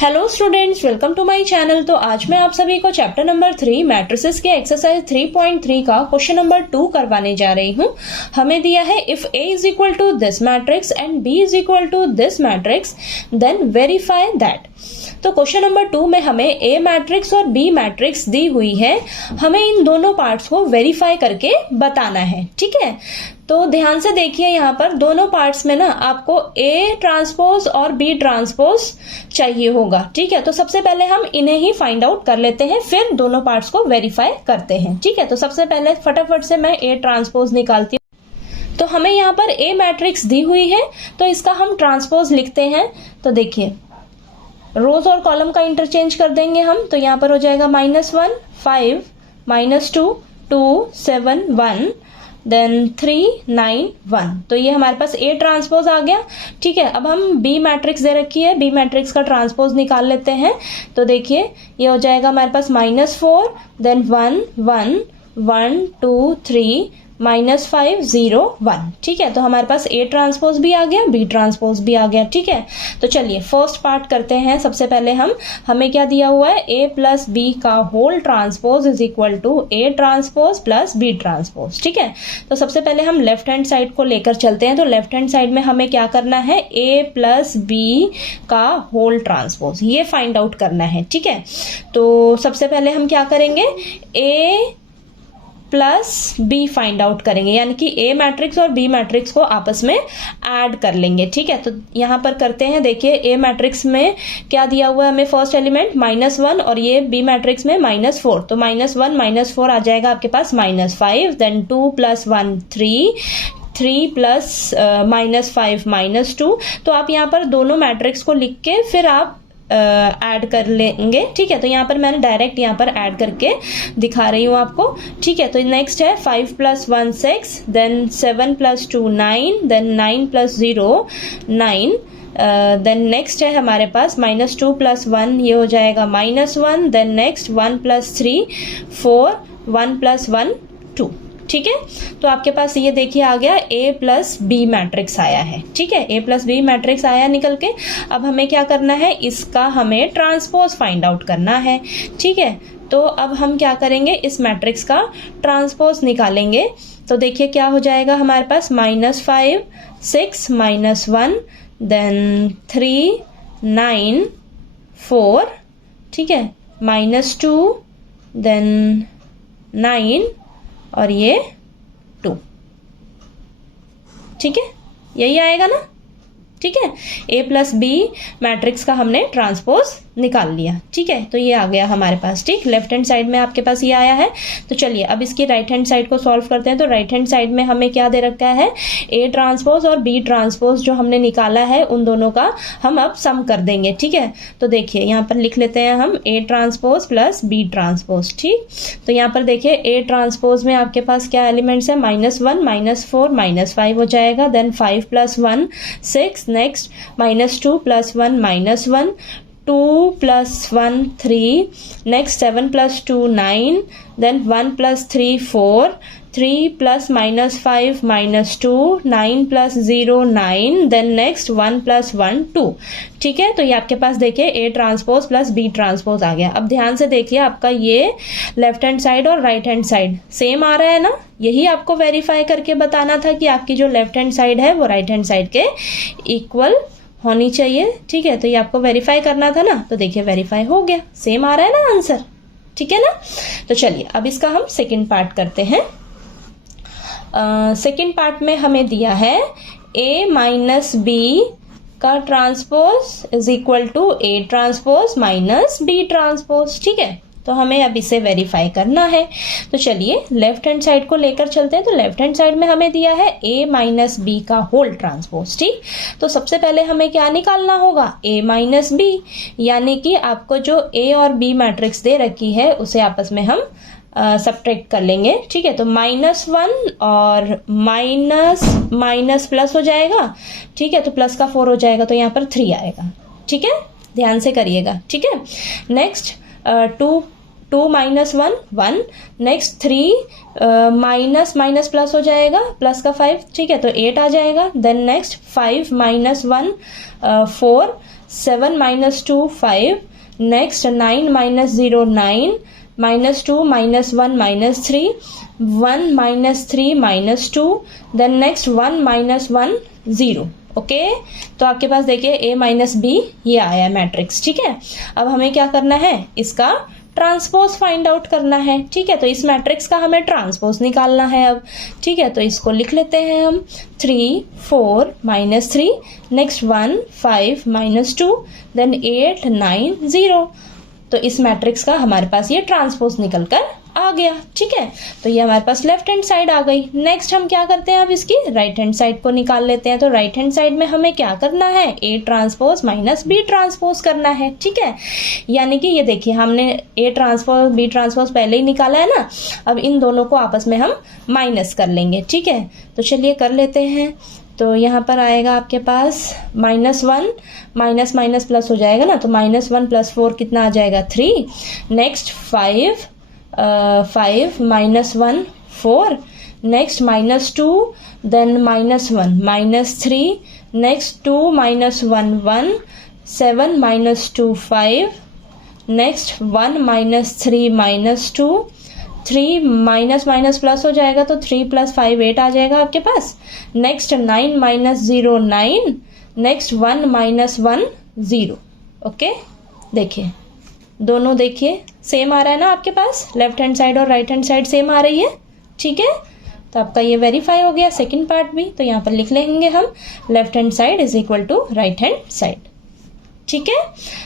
Hello students, welcome to my channel. तो आज मैं आप सभी को चैप्टर नंबर 3 मैट्रिसेस के एक्सरसाइज 3.3 का क्वेश्चन नंबर 2 करवाने जा रही हूँ। हमें दिया है if A is equal to this matrix and B is equal to this matrix then verify that. तो क्वेश्चन नंबर 2 में हमें A मैट्रिक्स और B मैट्रिक्स दी हुई है, हमें इन दोनों पार्ट्स को वेरीफाई करके बताना है। ठीक है, तो ध्यान से देखिए, यहाँ पर दोनों पार्ट्स में ना आपको A ट्रांसपोज और B ट्रांसपोज चाहिए होगा। ठीक है, तो सबसे पहले हम इन्हें ही फाइंड आउट कर लेते हैं, फिर दोनों पार्ट्स को वेरीफाई करते हैं। ठीक है, तो सबसे पहले फटाफट से मैं A ट्रांसपोज निकालती हूँ। तो हमें यहाँ पर A मैट्रिक्स दी हुई है, तो इसका हम ट्रांसपोज लिखते हैं। तो देखिए, रोज और कॉलम का इंटरचेंज कर देंगे हम। तो यहाँ पर हो जाएगा -1 5 -2 2 7 1 देन 3 9 1। तो ये हमारे पास A ट्रांसपोज आ गया। ठीक है, अब हम B मैट्रिक्स दे रखी है, B मैट्रिक्स का ट्रांसपोज निकाल लेते हैं। तो देखिए, ये हो जाएगा हमारे पास -4 देन 1 1 1 2 3 -5 0 1। ठीक है, तो हमारे पास A ट्रांसपोज भी आ गया, B ट्रांसपोज भी आ गया। ठीक है, तो चलिए फर्स्ट पार्ट करते हैं। सबसे पहले हमें क्या दिया हुआ है, A प्लस B का whole transpose is equal to A transpose plus B transpose. ठीक है, तो सबसे पहले हम लेफ्ट हैंड साइड को लेकर चलते हैं। तो लेफ्ट हैंड साइड में हमें क्या करना है, A प्लस B का होल ट्रांसपोज, ये फाइंड आउट करना है। ठीक है, तो सबसे पहले हम क्या करेंगे, A plus B find out करेंगे, यानी कि A मैट्रिक्स और B मैट्रिक्स को आपस में ऐड कर लेंगे। ठीक है, तो यहाँ पर करते हैं। देखिए, A मैट्रिक्स में क्या दिया हुआ है हमें, फर्स्ट एलिमेंट -1 और ये B मैट्रिक्स में -4। तो -1 -4 आ जाएगा आपके पास -5 देन 2 + 1 3 3 प्लस -5 -2। तो आप यहाँ पर दोनों मैट्रिक्स को लिख के फिर आप ऐड कर लेंगे। ठीक है, तो यहाँ पर मैंने डायरेक्ट यहाँ पर ऐड करके दिखा रही हूँ आपको। ठीक है, तो नेक्स्ट है 5 + 1 6 देन 7 + 2 9 देन 9 + 0 9 देन नेक्स्ट है हमारे पास -2 + 1, ये हो जाएगा -1 देन नेक्स्ट 1 + 3 4 1 + 1 2। ठीक है, तो आपके पास ये देखिए आ गया A प्लस B मैट्रिक्स आया है। ठीक है, A प्लस B मैट्रिक्स आया निकल के। अब हमें क्या करना है, इसका हमें ट्रांसपोज फाइंड आउट करना है। ठीक है, तो अब हम क्या करेंगे, इस मैट्रिक्स का ट्रांसपोज निकालेंगे। तो देखिए क्या हो जाएगा हमारे पास, -5 6 -1 देन 3 9 4। ठीक है, -2 देन 9 और ये 2। ठीक है, यही आएगा ना। ठीक है, A प्लस B मैट्रिक्स का हमने ट्रांसपोज निकाल लिया। ठीक है, तो ये आ गया हमारे पास। ठीक, लेफ्ट हैंड साइड में आपके पास ये आया है। तो चलिए अब इसकी राइट हैंड साइड को सॉल्व करते हैं। तो राइट हैंड साइड में हमें क्या दे रखा है, A ट्रांसपोज और B ट्रांसपोज जो हमने निकाला है उन दोनों का हम अब सम कर देंगे। ठीक है, तो देखिए यहाँ पर लिख लेते हैं हम A transpose plus B transpose. ठीक, तो यहाँ पर देखिए A ट्रांसपोज में आपके पास क्या एलिमेंट्स है, -1 -4 -5 हो जाएगा then 5 + 1 6 next -2 + 1 -1 2 + 1 3 next 7 + 2 9 then 1 + 3 4 3 + -5 -2 9 + 0 9 then next 1 + 1 2। ठीक है, तो ये आपके पास देखिए A transpose plus B transpose आ गया। अब ध्यान से देखिए, आपका ये लेफ्ट हैंड साइड और राइट हैंड साइड सेम आ रहा है ना। यही आपको वेरीफाई करके बताना था कि आपकी जो लेफ्ट हैंड साइड है वो राइट हैंड साइड के इक्वल होनी चाहिए। ठीक है, तो ये आपको वेरीफाई करना था ना। तो देखिए वेरीफाई हो गया, सेम आ रहा है ना आंसर। ठीक है ना, तो चलिए अब इसका हम सेकंड पार्ट करते हैं। सेकंड पार्ट में हमें दिया है A माइनस B का transpose is equal to A transpose minus B transpose. ठीक है, तो हमें अब इसे वेरीफाई करना है। तो चलिए लेफ्ट हैंड साइड को लेकर चलते हैं। तो लेफ्ट हैंड साइड में हमें दिया है A माइनस B का होल ट्रांसपोज। ठीक, तो सबसे पहले हमें क्या निकालना होगा, A माइनस B, यानी कि आपको जो A और B मैट्रिक्स दे रखी है उसे आपस में हम सब्ट्रैक्ट कर लेंगे। ठीक है, तो -1 और माइनस प्लस हो जाएगा। ठीक है, तो प्लस का 4 हो जाएगा, तो यहाँ पर 3 आएगा। ठीक है, ध्यान से करिएगा। ठीक है, नेक्स्ट 2 -1 1 नेक्स्ट 3 माइनस प्लस हो जाएगा, प्लस का 5। ठीक है, तो 8 आ जाएगा। Then next 5 -1 4 7 minus 2 5, next 9 minus 0 9, minus 2 minus 1 minus 3, 1 minus 3 minus 2, then next 1 minus 1 0. Okay तो आपके पास देखिए a माइनस बी ये आया मैट्रिक्स, ठीक है। अब हमें क्या करना है, इसका ट्रांसपोज फाइंड आउट करना है, ठीक है। तो इस मैट्रिक्स का हमें ट्रांसपोज निकालना है अब, ठीक है। तो इसको लिख लेते हैं हम 3 4 माइनस 3, नेक्स्ट 1 5 माइनस 2, देन 8 9 0। तो इस मैट्रिक्स का हमारे पास ये ट्रांसपोज निकल कर आ गया, ठीक है। तो ये हमारे पास लेफ्ट हैंड साइड आ गई। नेक्स्ट हम क्या करते हैं, अब इसकी राइट हैंड साइड को निकाल लेते हैं। तो राइट हैंड साइड में हमें क्या करना है, A transpose minus B transpose करना है, ठीक है। यानी कि ये देखिए हमने ए ट्रांसपोज बी ट्रांसपोज पहले ही निकाला है ना, अब इन दोनों को आपस में हम माइनस कर लेंगे, ठीक है। तो चलिए कर लेते हैं। तो यहाँ पर आएगा आपके पास -1, माइनस माइनस प्लस हो जाएगा ना, तो -1 + 4 कितना आ जाएगा 3, next 5 -1 4, next -2, then -1 -3, next 2 -1 1, 7 -2 5, next 1 -3 -2, 3 minus minus plus हो जाएगा तो 3 + 5 8 आ जाएगा आपके पास। Next 9 -0 9, next 1 -1 0। ओके देखिए दोनों देखिए सेम आ रहा है ना आपके पास, लेफ्ट हैंड साइड और राइट हैंड साइड सेम आ रही है, ठीक है। तो आपका ये वेरीफाई हो गया सेकंड पार्ट भी। तो यहाँ पर लिख लेंगे हम left hand side is equal to right hand side, ठीक है।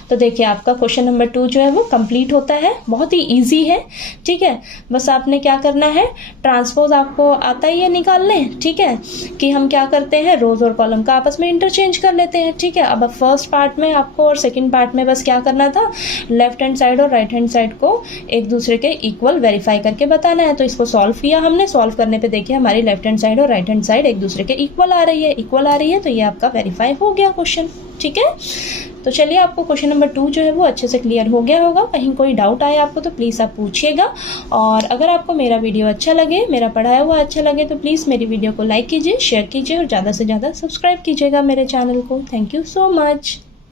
तो देखिए आपका क्वेश्चन नंबर 2 जो है वो कंप्लीट होता है, बहुत ही इजी है, ठीक है। बस आपने क्या करना है, ट्रांसपोज आपको आता ही है निकालने, ठीक है, कि हम क्या करते हैं रोज और कॉलम का आपस में इंटरचेंज कर लेते हैं, ठीक है। अब फर्स्ट पार्ट में आपको और सेकंड पार्ट में बस क्या करना था, लेफ्ट हैंड साइड और राइट हैंड साइड को एक दूसरे के इक्वल वेरीफाई करके बताना है। तो इसको सॉल्व किया हमने, सॉल्व करने पर देखिए हमारी लेफ्ट हैंड साइड और राइट हैंड साइड एक दूसरे के इक्वल आ रही है, तो ये आपका वेरीफाई हो गया क्वेश्चन, ठीक है। तो चलिए आपको क्वेश्चन नंबर 2 जो है वो अच्छे से क्लियर हो गया होगा। कहीं कोई डाउट आए आपको तो प्लीज़ आप पूछिएगा, और अगर आपको मेरा वीडियो अच्छा लगे, मेरा पढ़ाया हुआ अच्छा लगे तो प्लीज़ मेरी वीडियो को लाइक कीजिए, शेयर कीजिए और ज़्यादा से ज़्यादा सब्सक्राइब कीजिएगा मेरे चैनल को। Thank you so much.